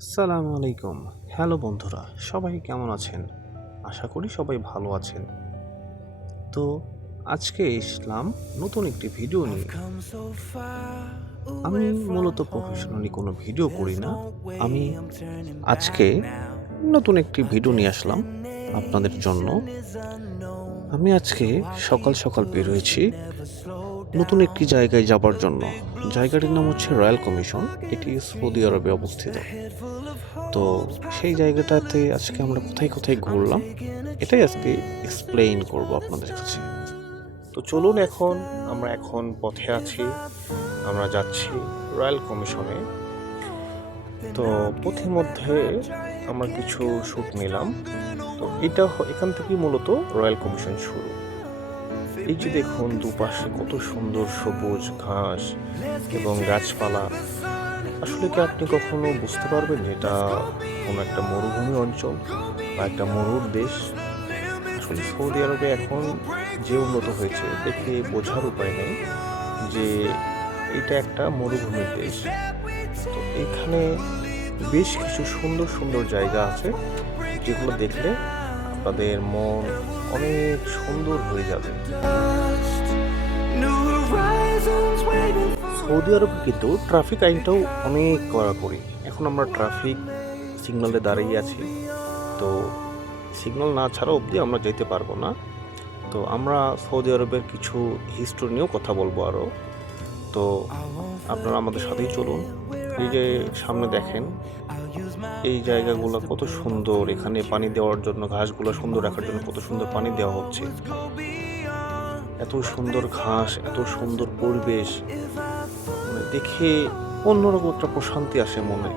সালাম আলাইকুম। হ্যালো বন্ধুরা সবাই কেমন আছেন? আশা করি সবাই ভালো আছেন। তো আজকে ইসলাম নতুন একটি ভিডিও নিয়ে। আমি মূলত প্রফেশনালি কোনো ভিডিও করি না। আমি আজকে নতুন একটি ভিডিও নিয়ে আসলাম আপনাদের জন্য। আমি আজকে সকাল সকাল বের হয়েছি। নতুন একটি জায়গায় যাবার জন্য। জায়গাটির নাম হচ্ছে রয়্যাল কমিশন। এটি সৌদি আরবে অবস্থিত। তো সেই জায়গাটাতে আজকে আমরা কোথায় কোথায় ঘুরলাম, এটাই আজকে এক্সপ্লেইন করব আপনাদের কাছে। তো চলুন এখন, আমরা এখন পথে আছি। আমরা যাচ্ছি রয়্যাল কমিশনে। তো পথের মধ্যে আমরা কিছু শ্যুট নিলাম। তো এটা এখান থেকেই মূলত রয়্যাল কমিশন শুরু। এই যে দেখুন দুপাশে কত সুন্দর সবুজ ঘাস এবং গাছপালা। আসলে কি আপনি কখনো বুঝতে পারবেন এটা কোনো একটা মরুভূমি অঞ্চল বা একটা মরুর দেশ? আসলে সৌদি আরবে এখন যে উন্নত হয়েছে, দেখে বোঝার উপায় নেই যে এটা একটা মরুভূমির দেশ। তো এখানে বেশ কিছু সুন্দর সুন্দর জায়গা আছে যেগুলো দেখলে আপনাদের মন অনেক সুন্দর হয়ে যাবে। সৌদি আরবে কিন্তু ট্রাফিক আইনটাও অনেক কড়াকড়ি। এখন আমরা ট্রাফিক সিগন্যালে দাঁড়িয়ে আছি। তো সিগনাল না ছাড়া অবধি আমরা যেতে পারব না। তো আমরা সৌদি আরবের কিছু হিস্টোরি নিয়েও কথা বলব আরও তো আপনারা আমাদের সাথেই চলুন। এই যে সামনে দেখেন এই জায়গাগুলো কত সুন্দর। এখানে পানি দেওয়ার জন্য, ঘাসগুলো সুন্দর রাখার জন্য কত সুন্দর পানি দেওয়া হচ্ছে। এত সুন্দর ঘাস, এত সুন্দর পরিবেশ। মানে দেখে অন্যরকম একটা প্রশান্তি আসে মনে।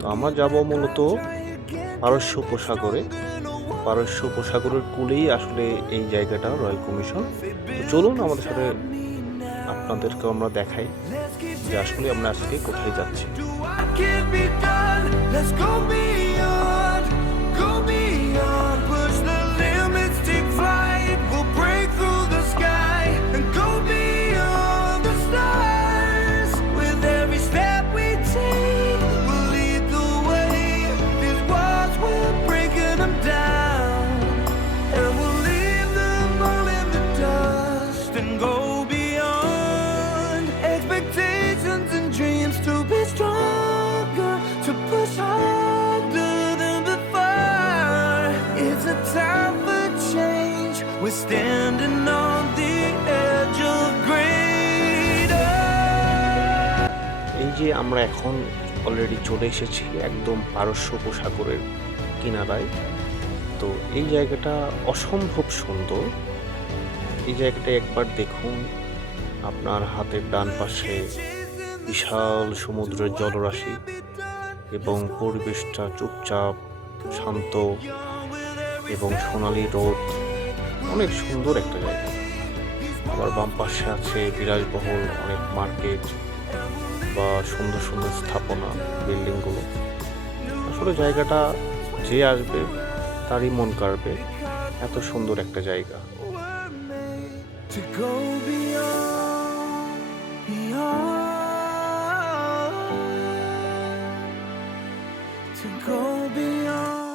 তো আমরা যাব মূলত পারস্য উপসাগরে। পারস্য উপসাগরের কূলেই আসলে এই জায়গাটা, রয়্যাল কমিশন। চলুন আমাদের সাথে আপনাদেরকে আমরা দেখাই যে আসলে আমরা আজকে কোথায় যাচ্ছি। এই যে আমরা এখন অলরেডি চলে এসেছি একদম পারস্য উপসাগরের কিনারায়, তো এই জায়গাটা অসম্ভব সুন্দর। এই জায়গাটা একবার দেখুন, আপনার হাতের ডান পাশে বিশাল সমুদ্রের জলরাশি এবং পরিবেশটা চুপচাপ শান্ত এবং সোনালি রোদ। অনেক সুন্দর একটা জায়গা। আবার বাম পাশে আছে বিলাসবহুল অনেক মার্কেট বা সুন্দর সুন্দর স্থাপনা বিল্ডিংগুলো। আসলে জায়গাটা যে আসবে তারই মন কাড়বে। এত সুন্দর একটা জায়গা। To go beyond,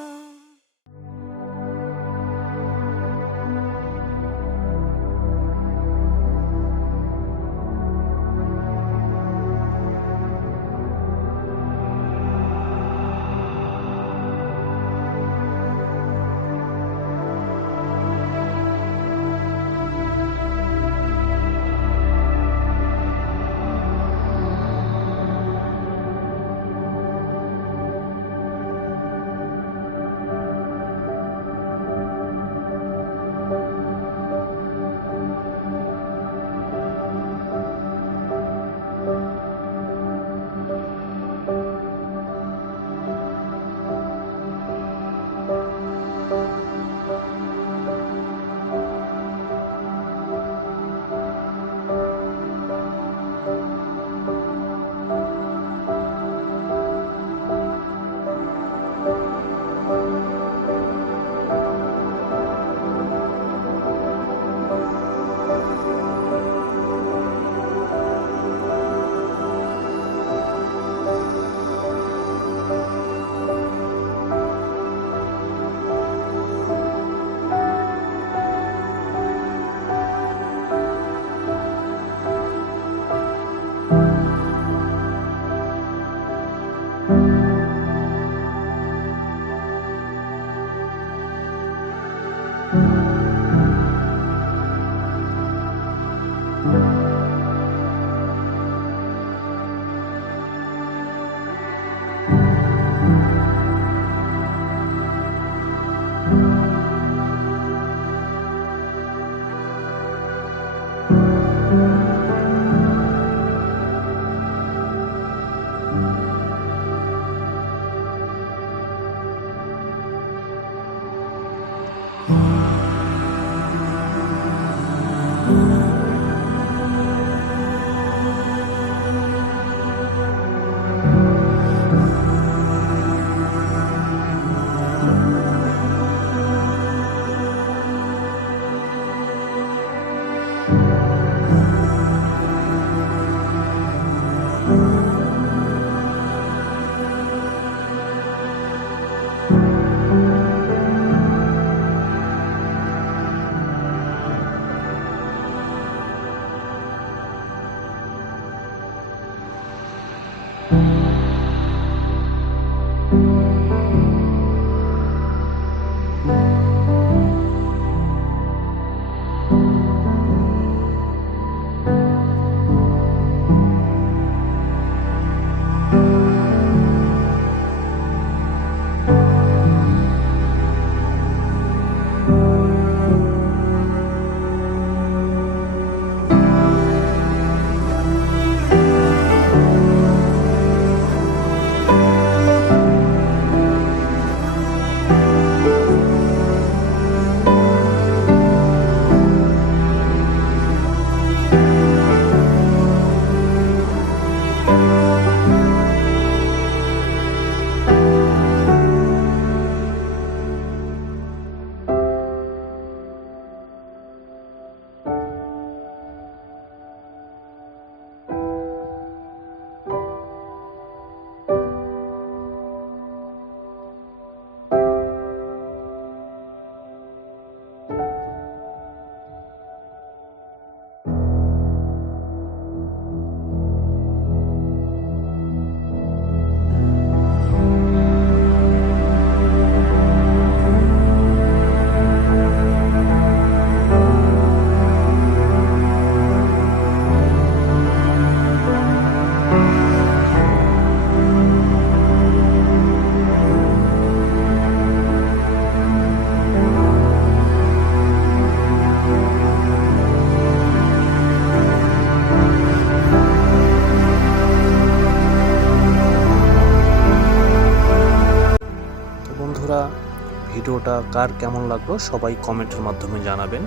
ভিডিওটা কার কেমন লাগল সবাই কমেন্টের মাধ্যমে জানাবেন।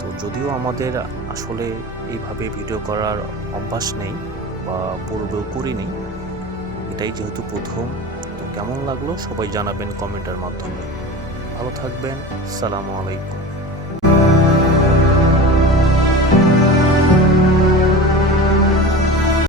তো যদিও আমাদের আসলে এইভাবে ভিডিও করার অভ্যাস নেই বা পূর্বেও করিনি, এটাই যেহেতু প্রথম, তো কেমন লাগল সবাই জানাবেন কমেন্টের মাধ্যমে। ভালো থাকবেন, সালামু আলাইকুম।